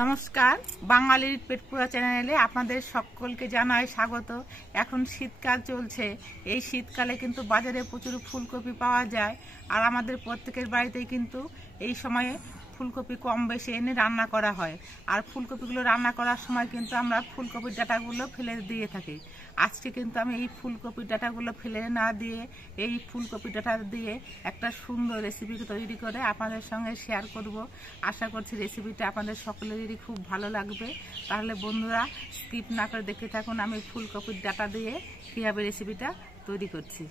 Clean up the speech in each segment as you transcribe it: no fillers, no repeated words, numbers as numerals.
নমস্কার, বাঙালির পেটপুরা চ্যানেলে আপনাদের সকলকে জানাই স্বাগত। এখন শীতকাল চলছে। এই শীতকালে কিন্তু বাজারে প্রচুর ফুলকপি পাওয়া যায়, আর আমাদের প্রত্যেকের বাড়িতেই কিন্তু এই সময়ে ফুলকপি কম বেশি এনে রান্না করা হয়। আর ফুলকপিগুলো রান্না করার সময় কিন্তু আমরা ফুলকপির ডাঁটাগুলো ফেলে দিয়ে থাকি। আজকে কিন্তু আমি এই ফুলকপির ডাঁটাগুলো ফেলে না দিয়ে এই ফুলকপির ডাঁটা দিয়ে একটা সুন্দর রেসিপি তৈরি করে আপনাদের সঙ্গে শেয়ার করব। আশা করছি রেসিপিটা আপনাদের সকলেরই খুব ভালো লাগবে। তাহলে বন্ধুরা, স্কিপ না করে দেখতে থাকুন আমি ফুলকপির ডাঁটা দিয়ে কীভাবে রেসিপিটা তৈরি করছি।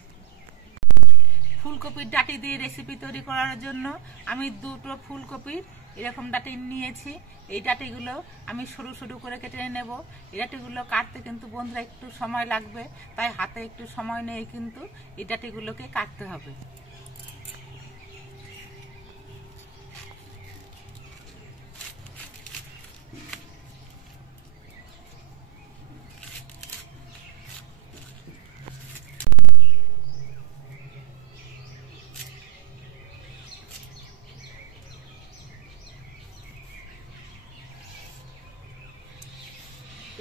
ফুলকপির ডাঁটি দিয়ে রেসিপি তৈরি করার জন্য আমি দুটো ফুলকপির এরকম ডাঁটি নিয়েছি। এই ডাঁটিগুলো আমি সরু সরু করে কেটে নেব। এই ডাঁটিগুলো কাটতে কিন্তু বন্ধুরা একটু সময় লাগবে, তাই হাতে একটু সময় নিয়ে কিন্তু এই ডাঁটিগুলোকে কাটতে হবে।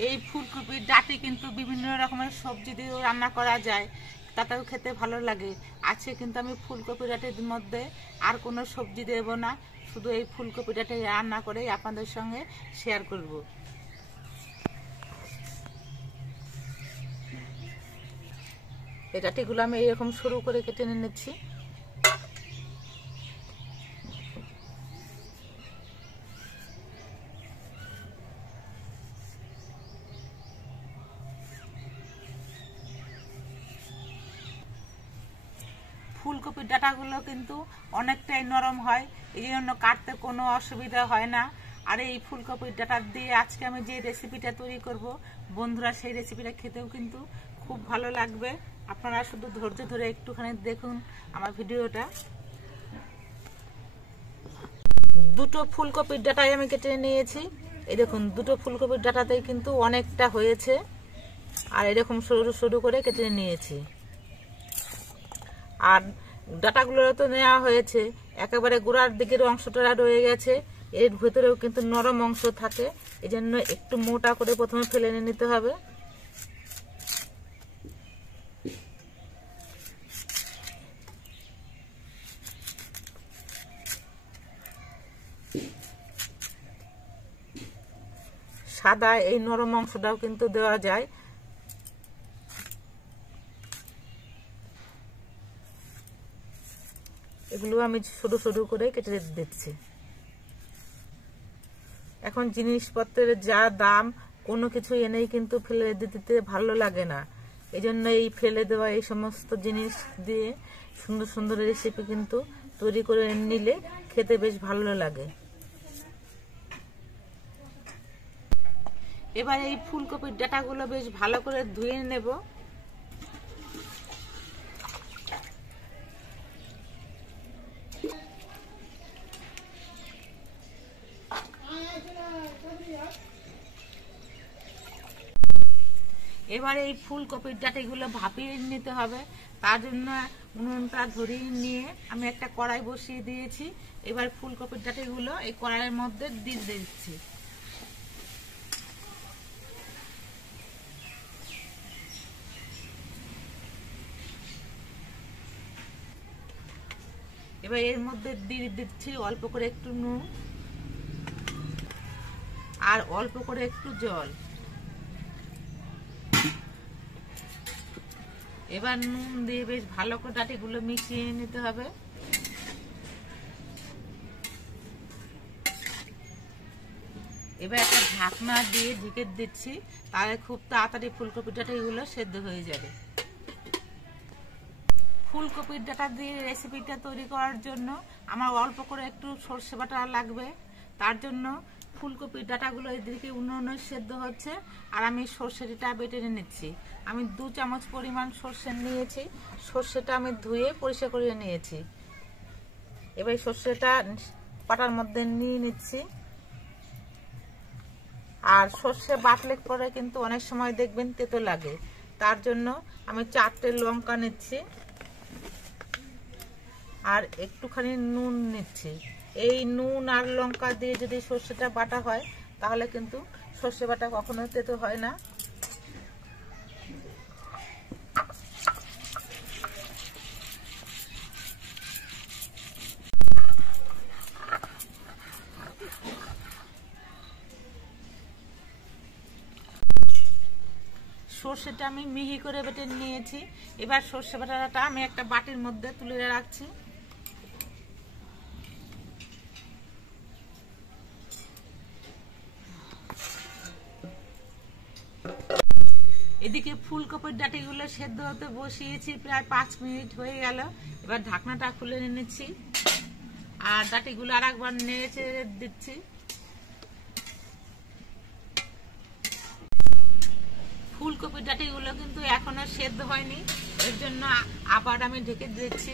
এই ফুলকপির ডাঁটি কিন্তু বিভিন্ন রকমের সবজি দিয়েও রান্না করা যায়, তাতেও খেতে ভালো লাগে। আজকে কিন্তু আমি ফুলকপি ডাঁটির মধ্যে আর কোনো সবজি দেব না, শুধু এই ফুলকপি ডাঁটি রান্না করেই আপনাদের সঙ্গে শেয়ার করব। এই ডাঁটিগুলো আমি এরকম সরু করে কেটে নিচ্ছি। ফুলকপির ডাঁটাগুলো কিন্তু অনেকটাই নরম হয়, এই জন্য কাটতে কোনো অসুবিধা হয় না। আর এই ফুলকপির ডাঁটা দিয়ে আজকে আমি যে রেসিপিটা তৈরি করব বন্ধুরা, সেই রেসিপিটা খেতেও কিন্তু খুব ভালো লাগবে। আপনারা শুধু ধৈর্য ধরে একটুখানি দেখুন আমার ভিডিওটা। দুটো ফুলকপির ডাঁটাই আমি কেটে নিয়েছি। এই দেখুন, দুটো ফুলকপির ডাঁটাতেই কিন্তু অনেকটা হয়েছে, আর এরকম সরু সরু করে কেটে নিয়েছি। আর ডাঁটাগুলো তো নেওয়া হয়েছে, একেবারে গোড়ার দিকের অংশটা রয়ে গেছে, এর ভেতরেও কিন্তু নরম অংশ থাকে, এই জন্য একটু মোটা করে প্রথমে ফেলে নিতে হবে। সাদা এই নরম অংশটাও কিন্তু দেওয়া যায়। এগুলো আমি সরু সরু করে কেটে দিচ্ছি। এখন জিনিসপত্রের যা দাম, কোনো কিছু এনেই কিন্তু ফেলে দিতে ভালো লাগে না, এই জন্য এই ফেলে দেওয়া এই সমস্ত জিনিস দিয়ে সুন্দর সুন্দর রেসিপি কিন্তু তৈরি করে নিলে খেতে বেশ ভালো লাগে। এবার এই ফুলকপির ডাঁটাগুলো বেশ ভালো করে ধুয়ে নেব। এবার এই ফুলকপির ডাঁটিগুলো ভাপিয়ে নিতে হবে। তার জন্য উনুনটা ধরিয়ে নিয়ে আমি একটা কড়াই বসিয়ে দিয়েছি। এবার ফুলকপির ডাঁটিগুলো এই কড়াইয়ের মধ্যে দিয়ে দিচ্ছি। এবার এর মধ্যে দিয়ে দিচ্ছি অল্প করে একটু নুন আর অল্প করে একটু জল। এবার নুন দিয়ে বেশ ভালো করে ডাঁটিগুলো মিশিয়ে নিতে হবে। এবার একটা ঢাকনা দিয়ে ঢেকে দিচ্ছি, তাহলে খুব তাড়াতাড়ি ফুলকপির ডাঁটিগুলো সেদ্ধ হয়ে যাবে। ফুলকপির ডাঁটা দিয়ে রেসিপিটা তৈরি করার জন্য আমার অল্প করে একটু সর্ষে বাটা লাগবে। তার জন্য ফুলকপির ডাঁটাগুলো এদিকে উনুনে সেদ্ধ হচ্ছে, আর আমি সর্ষেটা বেটে নিচ্ছি। আমি 2 চামচ পরিমাণ সর্ষে নিয়েছি। সর্ষেটা আমি ধুয়ে পরিষ্কার করে নিয়েছি। এবার সর্ষেটা পাটার মধ্যে নিয়ে নিচ্ছি। আর সর্ষে বাটলে পরে কিন্তু অনেক সময় দেখবেন তেতো লাগে, তার জন্য আমি 4টে লঙ্কা নিচ্ছি আর একটুখানি নুন নিচ্ছি। এই নুন আর লঙ্কা দিয়ে যদি সর্ষেটা বাটা হয় তাহলে কিন্তু সর্ষে বাটা কখনো তেতো হয় না। সর্ষেটা আমি মিহি করে বেটে নিয়েছি। এবার সর্ষে বাটাটা আমি একটা বাটির মধ্যে তুলে রাখছি। এদিকে ফুলকপির ডাঁটিগুলো সেদ্ধ হতে বসিয়েছি, প্রায় 5 মিনিট হয়ে গেল। এবার ঢাকনাটা খুলে নিচ্ছি আর ডাঁটিগুলো আর একবার নেড়ে চেড়ে দিচ্ছি। ফুলকপির ডাঁটিগুলো কিন্তু এখনো সেদ্ধ হয়নি, এর জন্য আবার আমি ঢেকে দিচ্ছি।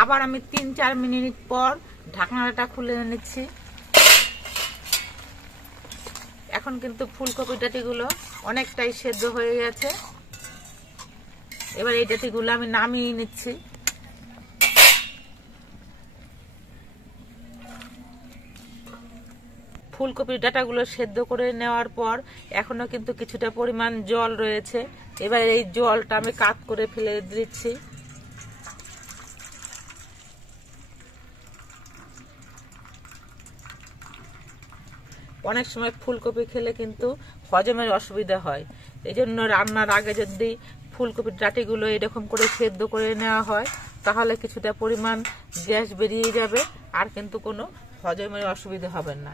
আবার আমি 3-4 মিনিট পর ঢাকনাটা খুলে নিচ্ছি। এখন কিন্তু ফুলকপির ডাঁটিগুলো অনেকটাই সেদ্ধ হয়ে গেছে। এবার এই ডাঁটিগুলো আমি নামিয়ে নিচ্ছি। ফুলকপির ডাঁটাগুলো সেদ্ধ করে নেওয়ার পর এখনো কিন্তু কিছুটা পরিমাণ জল রয়েছে। এবার এই জলটা আমি কাত করে ফেলে দিচ্ছি। অনেক সময় ফুলকপি খেলে কিন্তু হজমের অসুবিধা হয়, এই জন্য রান্নার আগে যদি ফুলকপির ডাঁটিগুলো এরকম করে সেদ্ধ করে নেওয়া হয় তাহলে কিছুটা পরিমাণ গ্যাস বেরিয়ে যাবে, আর কিন্তু কোনো হজমের অসুবিধা হবে না।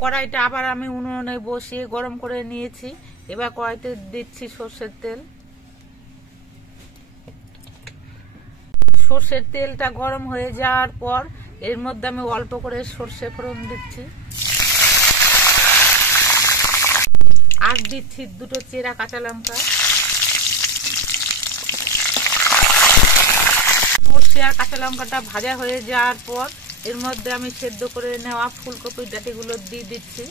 কড়াইটা আবার আমি উনুনে বসিয়ে গরম করে নিয়েছি। এবার কড়াইতে দিচ্ছি সর্ষের তেল। সর্ষের তেলটা গরম হয়ে যাওয়ার পর এর মধ্যে আমি অল্প করে সর্ষে ফোড়ন দিচ্ছি আর দিচ্ছি 2 চেরা কাঁচা লঙ্কা। সর্ষে আর কাঁচা লঙ্কাটা ভাজা হয়ে যাওয়ার পর এর মধ্যে আমি সেদ্ধ করে নেওয়া ফুলকপির ডাঁটিগুলো দিয়ে দিচ্ছি।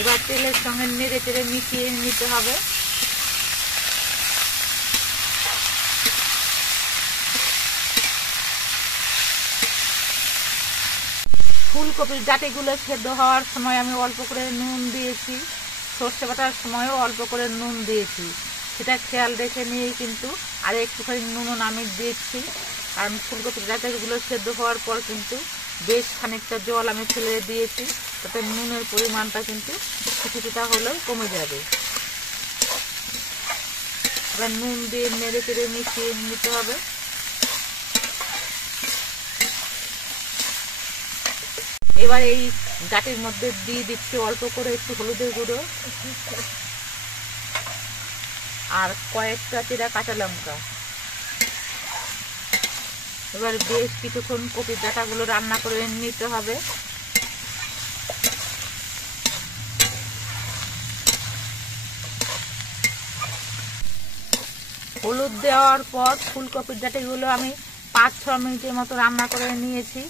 এবার তেলের সঙ্গে নেড়ে চেড়ে মিশিয়ে নিতে হবে। ফুলকপির ডাঁটিগুলো সেদ্ধ হওয়ার সময় আমি অল্প করে নুন দিয়েছি, সর্ষে বাটার সময়ও অল্প করে নুন দিয়েছি, সেটা খেয়াল রেখে নিয়েই কিন্তু আর একটুখানি নুন আমি দিয়েছি। কারণ ফুলকপির ডাঁটিগুলো সেদ্ধ হওয়ার পর কিন্তু বেশ খানিকটা জল আমি ফেলে দিয়েছি, তাতে নুনের পরিমাণটা কিন্তু কিছুটা হলেও কমে যাবে। এবার নুন দিয়ে নেড়ে চেড়ে মিশিয়ে নিতে হবে। এবার এই ডাঁটির মধ্যে দিয়ে দিচ্ছি অল্প করে একটু হলুদের গুঁড়ো আর কয়েকটা চেরা কাঁচা লঙ্কা। এবার বেশ কিছুক্ষণ কপির ডাঁটাগুলো রান্না করে নিতে হবে। হলুদ দেওয়ার পর ফুলকপির ডাঁটিগুলো আমি 5-6 মিনিটের মতো রান্না করে নিয়েছি।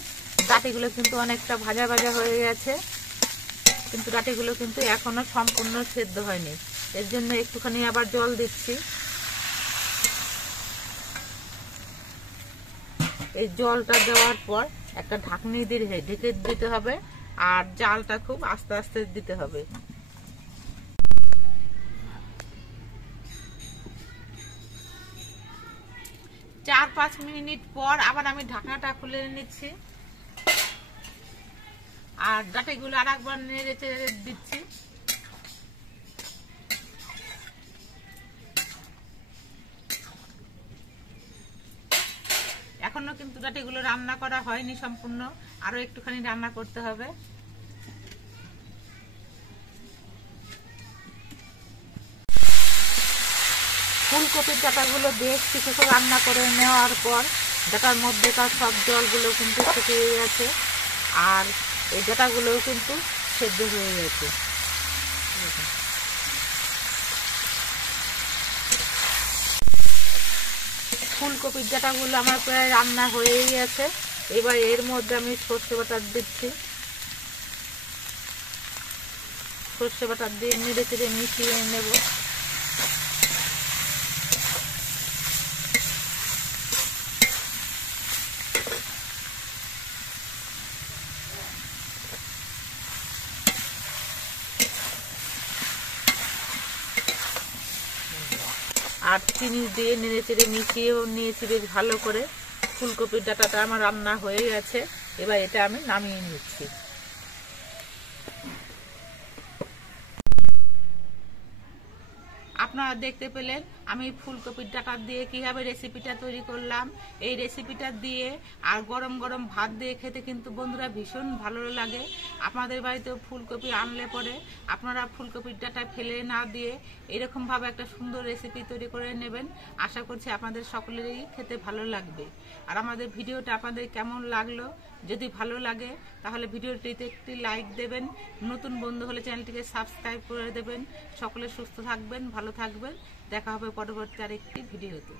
ডাঁটিগুলো কিন্তু অনেকটা ভাজা ভাজা হয়ে গেছে, কিন্তু ডাঁটিগুলো কিন্তু এখনো সম্পূর্ণ সেদ্ধ হয়নি, এর জন্য একটুখানি আবার জল দিচ্ছি। এই জলটা দেওয়ার পর একটা ঢাকনি দিয়ে ঢেকে দিতে হবে আর জালটা খুব আস্তে আস্তে দিতে হবে। চার 5 মিনিট পর আবার আমি ঢাকনাটা খুলে নিচ্ছি আর ডাঁটিগুলো আর একবার নেড়ে চেড়ে দিচ্ছি। এখনো কিন্তু ডাঁটিগুলো রান্না করা হয়নি সম্পূর্ণ, আরো একটুখানি রান্না করতে হবে। ফুলকপির ডাঁটাগুলো বেশ কিছুক্ষণ রান্না করে নেওয়ার পর ডাঁটার মধ্যেকার সব জলগুলো কিন্তু শুকিয়ে গেছে আর এই ডাঁটাগুলোও কিন্তু সেদ্ধ হয়ে গেছে। ফুলকপির ডাঁটাগুলো আমার প্রায় রান্না হয়ে গেছে। এবার এর মধ্যে আমি সর্ষে বাটা দিচ্ছি। সর্ষে বাটা দিয়ে নেড়ে চেড়ে মিশিয়ে নেব। আর চিনি দিয়ে নেড়ে চেড়ে মিশিয়েও নিয়েছি বেশ ভালো করে। ফুলকপির ডাঁটাটা আমার রান্না হয়ে গেছে, এবার এটা আমি নামিয়ে নিচ্ছি। আপনারা দেখতে পেলেন আমি ফুলকপির ডাঁটা দিয়ে কিভাবে রেসিপিটা তৈরি করলাম। এই রেসিপিটা দিয়ে আর গরম গরম ভাত দিয়ে খেতে কিন্তু বন্ধুরা ভীষণ ভালো লাগে। আপনাদের বাড়িতেও ফুলকপি আনলে পরে আপনারা ফুলকপির ডাঁটা ফেলে না দিয়ে এরকমভাবে একটা সুন্দর রেসিপি তৈরি করে নেবেন। আশা করছি আপনাদের সকলেরই খেতে ভালো লাগবে। আর আমাদের ভিডিওটা আপনাদের কেমন লাগলো, যদি ভালো লাগে তাহলে ভিডিওটিতে একটি লাইক দেবেন। নতুন বন্ধু হলে চ্যানেলটিকে সাবস্ক্রাইব করে দেবেন। সকলে সুস্থ থাকবেন, ভালো থাকবেন। দেখা হবে পরবর্তী আরেকটি ভিডিওতে।